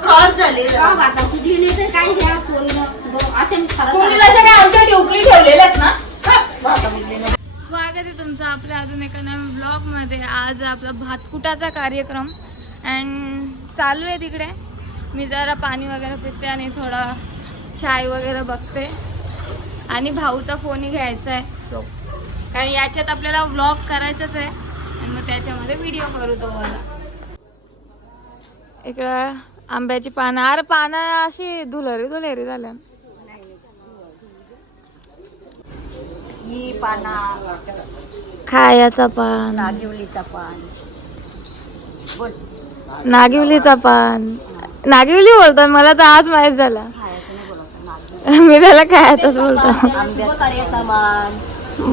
Cross झाले आता कुठली नाही तर काय घ्या आमच्या टोपली ठेवलेल्याच ना. स्वागत आहे तुमचं आपल्या अजून एका नवीन ब्लॉग मध्ये. आज आपला भातकुटाचा कार्यक्रम अँड चालू आहे तिकडे. मी जरा पाणी वगैरे पिते आणि थोडा चाय वगैरे बघते आणि भाऊचा फोनही घ्यायचा आहे. सो कारण याच्यात आपल्याला व्लॉग करायचंच आहे आणि मग त्याच्यामध्ये व्हिडिओ करू तो वाला. इकडं आंब्याची पानं, अरे पानं अशी धुलेरी झाल्या. ही पाना खायचा पान, नागिवलीचा पान बोल. नागिवलीचा पान, नागिवली बोलतात मला तर आज माहित झाला. मी त्याला खायचंच बोलतो. आंब्याचा मान,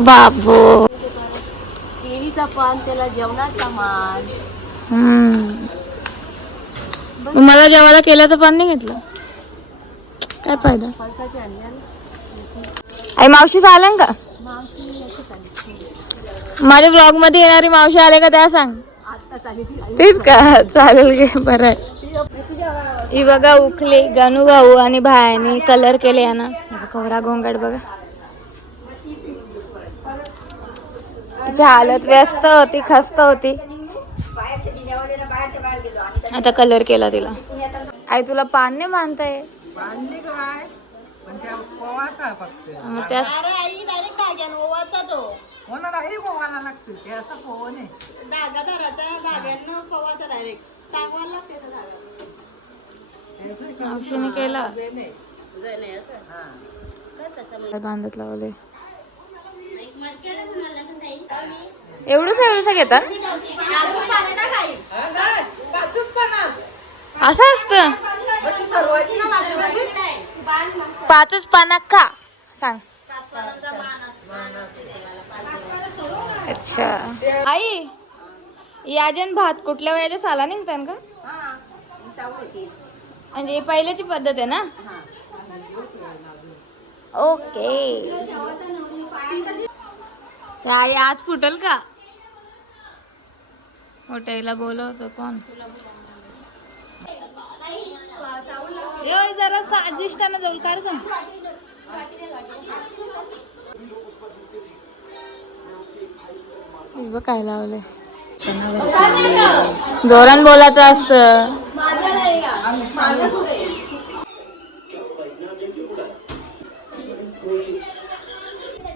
बाबू केळीचा पान, त्याला जेवणाचा मान. मला जेवायला केल्याचं पान नाही घेतलं, काय फायदा. फणसाची आणली आई मावशी चालेल का? माझ्या ब्लॉग मध्ये येणारी मावशी आले का त्या सांग. तेच का, चालेल गे, बरं आहे. ही बघा उखली गणू भाऊ आणि भायाने कलर केले यांना. कोरा गोंगाट बघा, तिची हालत व्यस्त होती, खस्त होती. आता कलर केला तिला. आई तुला पान नाही बांधताय? मावशीने केला बांधत लावले. एवढंच घेतात, असं असतं. पाचच पाना का सांग. अच्छा आई, याजन भात कुठल्या वयाच्या साला निघतात का? म्हणजे पहिल्याची पद्धत आहे ना. ओके. आई आज फुटल का? मोठ्याला बोलवतो कोण? जरा साजिष्टानं जाऊन कार का. काय लावले, जोरान बोलायचं असतं.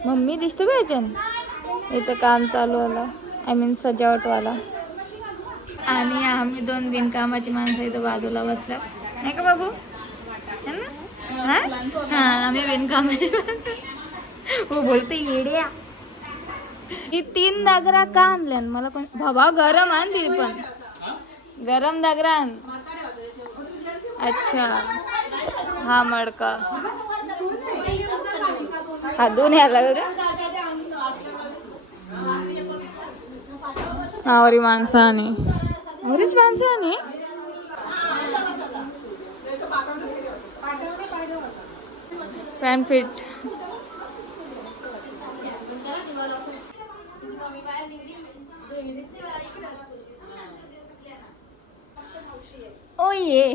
मम्मी दिसते पाहिजे. इथं काम चालू आला, आय मीन सजावटवाला. आणि आम्ही दोन बिनकामाची माणसं इथं बाजूला बसल्या, नाही का बाबू? हा आम्ही बिनकामाची माणसं. हो बोलते येड्या. ही 3 दागरा का आणल्या मला पण? बाबा गरम आण ती पण, गरम दागरा आण. अच्छा हा मडका हा दोन याला आवरी माणसाने, आवरीच माणसाने. Pan fit. ओ ये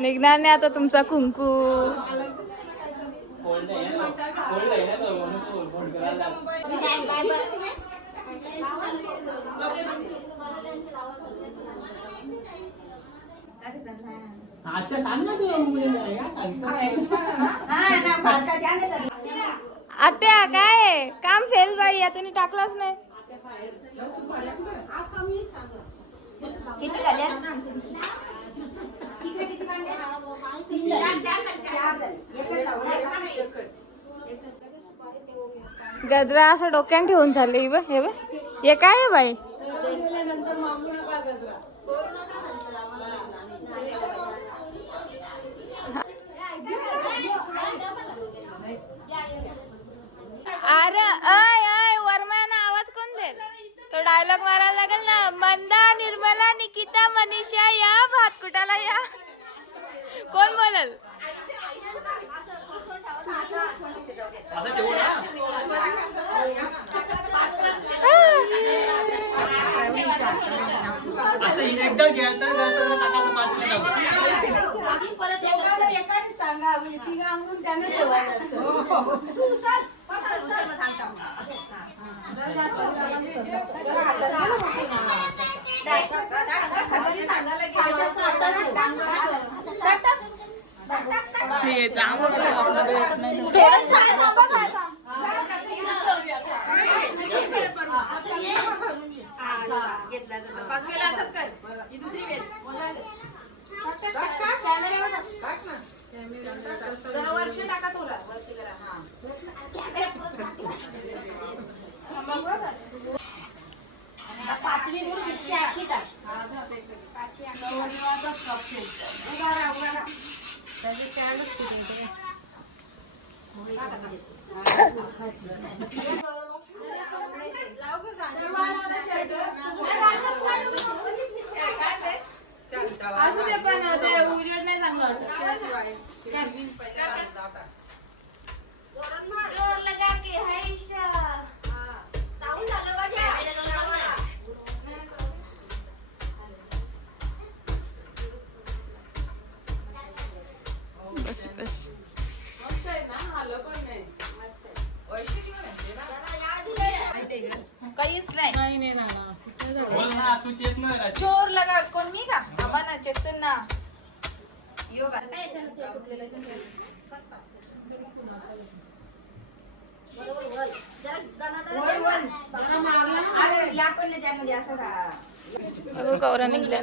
निघणार नाही आता तुमचा कुंकू. आत्या काय काम फेल बाई, आता टाकलाच नाही. गजरा असं डोक्यान ठेवून चालले. हे बघ हे काय आहे बाई. अरे अय वर्माना आवाज कोण देईल? तो डायलॉग मारायला लागेल ना. मंदा, निर्मला, निकिता, मनीषा या भातकुटाला या. कोण बोलल? घ्यायचं घ्यायचं टाकायचं 5 मिनिट परत एकाच सांगा तिघं आणून त्यांना ठेवायचं असतं. पाचवेला असंच कर. ही दुसरी वेळ जरा वर्ष टाका तुला वर्ष करा. पाचवी गुण किती आखी टाक. असू दे पण ते उजेड नाही चांगलं वाटत. जोर लगा के हायशा बस बस काहीच नाही. नाही ना बोल ना तू तेच ना राहते. जोर लगा. कोण मी का आम्हा ना चेतन ना योगा अगं कवरा निघल्या.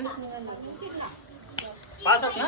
पास आहेत ना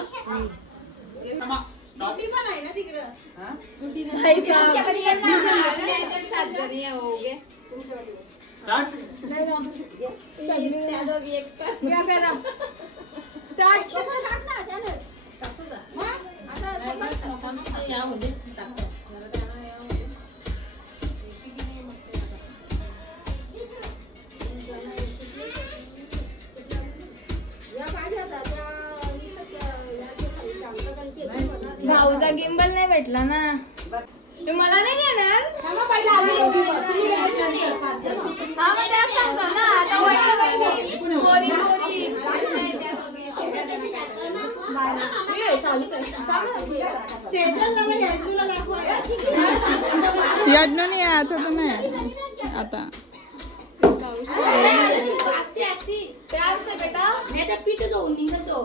भाऊचा गिंबल नाही भेटला ना. ते मला नाही घेणार. हा मग त्याच सांगतो ना. आता पोरी पोरी यज्ञ नाही आहे आता तर नाही आता बेटा मी आता पीठ जाऊन निघतो.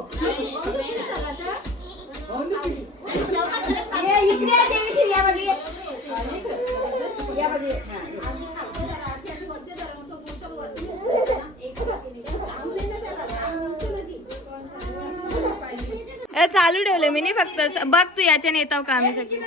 इकडे देवीशी या बघी या बघी. चालू ठेवले मी नाही. फक्त बघ तू याच्याने येतो का आम्ही सगळे.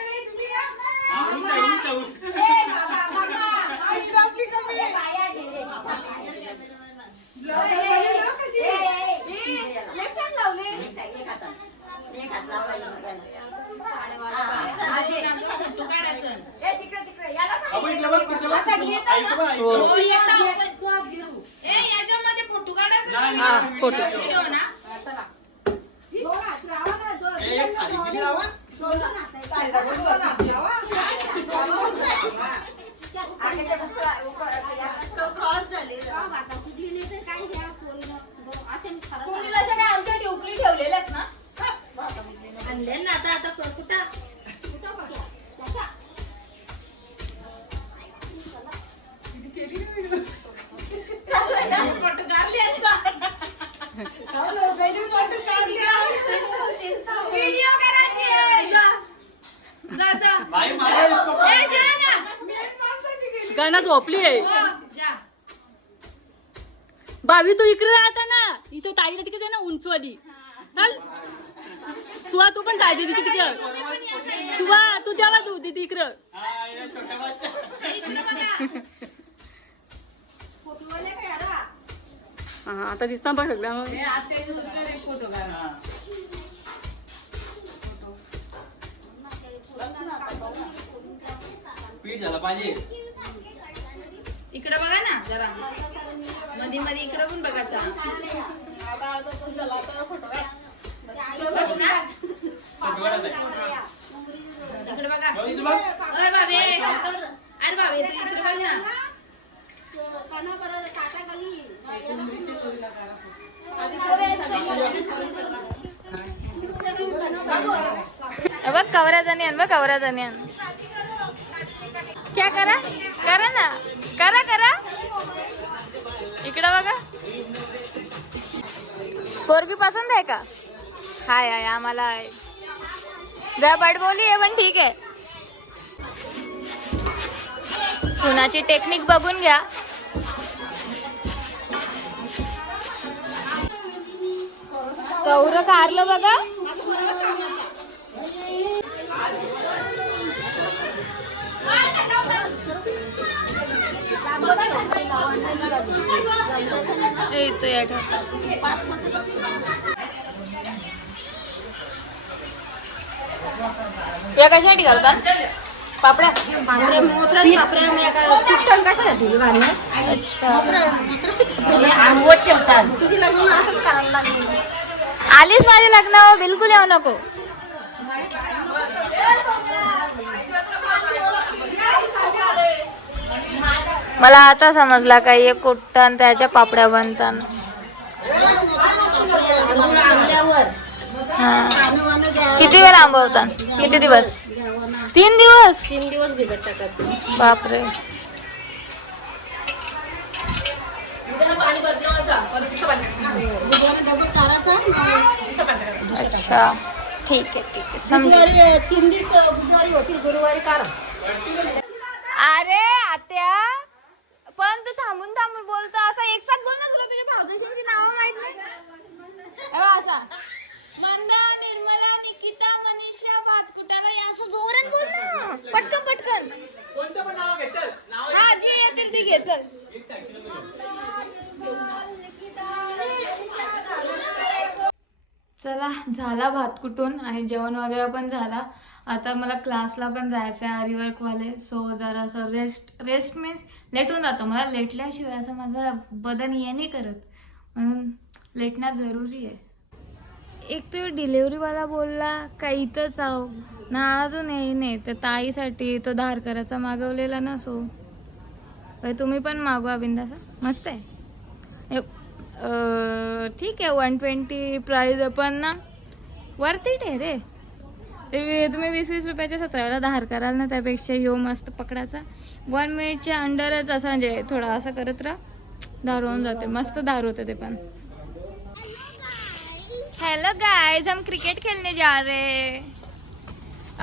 याच्यामध्ये फोटो काढायचा हा फोटो व्हिडिओ ना. तुम्ही जशा काय आमच्या टिवकली ठेवलेल्याच ना. आणले ना आता आता कुठं व्हिडिओ करायची आहे. जा जा भाई मला इसको ए जा ना. गाणं झोपली आहे. हो, जा. बावी तू इकडे राहता ना. इथं ताईला तिकडे आहे ना उंचवाली. चल सुहा तू पण ताई दीदीची तिकडे. सुहा तू तेव्हा तू दीदी इकडं. हा या छोट्या बच्चा इकडे बघा. हा आता दिसता बघ सगळ्या मग. पीठ झालं पाहिजे. इकडे बघा ना जरा. मध्ये मध्ये इकडे पण बघायचा. बस ना. इकडे बघा. अरे बाबे. अरे बाबे तू इकडे बघ ना. बघ कवऱ्या जणी बघ कवऱ्या जणी क्या करा करा ना करा करा इकडं बघा पोरगी पसंत आहे का हाय हाय आम्हाला आहे जरा बड बोली आहे पण ठीक आहे कुणाची टेक्निक बघून घ्या कौर कारलं बघा येतो या या कशासाठी करतात पापड्या अच्छा आंबट ठेवतात आलीस माझ्या लग्नावर बिलकुल येऊ नको मला आता समजला काही एक कुट्टन त्याच्या पापड्या बनतात किती वेळ आंबवतात किती दिवस 3 दिवस 3 दिवस भिजत टाकत बापरे अच्छा ठीक आहे समजलं 3 दिवस बुधवारी होतील गुरुवारी काढा अरे आत्या पण तू थांबून थांबून बोलतो असं एक साथ बोल ना तुला तुझ्या भाऊजाशींची नावं माहित नाही असा मंदा निर्मला निकिता मनीषा भातकुटाला असं जोरात बोल ना पटकन पटकन कोणतं पण नाव घे चल नाव हा जी येतील ती घे चल चला झाला भात कुटून आणि जेवण वगैरे पण झाला आता मला क्लासला पण जायचं आहे आरीवर्कवाले सो जरा असं रेस्ट मीन्स लेटून जातं मला लेटल्याशिवाय असं माझं बदन ये नाही करत म्हणून लेटणं जरुरी आहे एक तो डिलेवरीवाला बोलला का इथंच आहो ना अजून येईने तर ताईसाठी तो धार करायचा मागवलेला ना सो तुम्ही पण मागवा बिंदासा मस्त आहे ठीक आहे 120 प्राईज पण ना वरती आहे रे ते तुम्ही 20-20 रुपयाच्या 17ला धार कराल ना त्यापेक्षा ह्यो मस्त पकडाचा 1 मिनिटच्या अंडरच असं म्हणजे थोडा असं करत राहा धार होऊन जाते मस्त धार होते ते पण हेलो गाइस हम क्रिकेट खेलने जा रहे हैं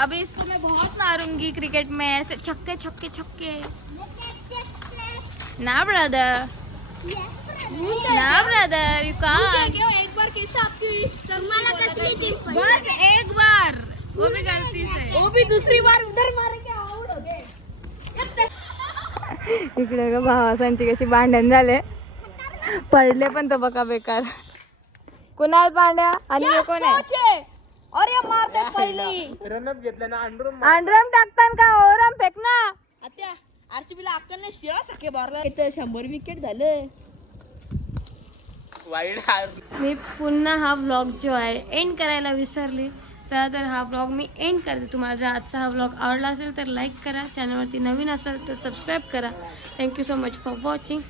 अभी इसको मैं बहुत मारूंगी क्रिकेट में ऐसे छक्के छक्के छक्के ना ब्रदर ना ब्रदर यू कांट एक बार कैसा आपकी तुम्हाला कसली ती बस एक बार वो भी गलती से वो भी दूसरी बार उधर मारेंगे आउट हो गए इकडे ग भावासांची कशी भांडण झाले पडले पण तो बघा बेकार कुणाल पांड्या आणि हे कोण आहे अरे मारते पहिली रनअप घेतला ना अंडरम टाकतान का ओरम फेक ना आता आरसीबीला आपल्याला शिळा सखे मारला इथं 100 विकेट झालं वाईड मी पुन्हा हा व्लॉग जो आहे एंड करायला विसरली चला तर हा व्लॉग मी एंड करते तुम्हाला जर आजचा हा व्लॉग आवडला असेल तर लाईक करा चॅनलवरती नवीन असेल तर सबस्क्राईब करा thank you so much for watching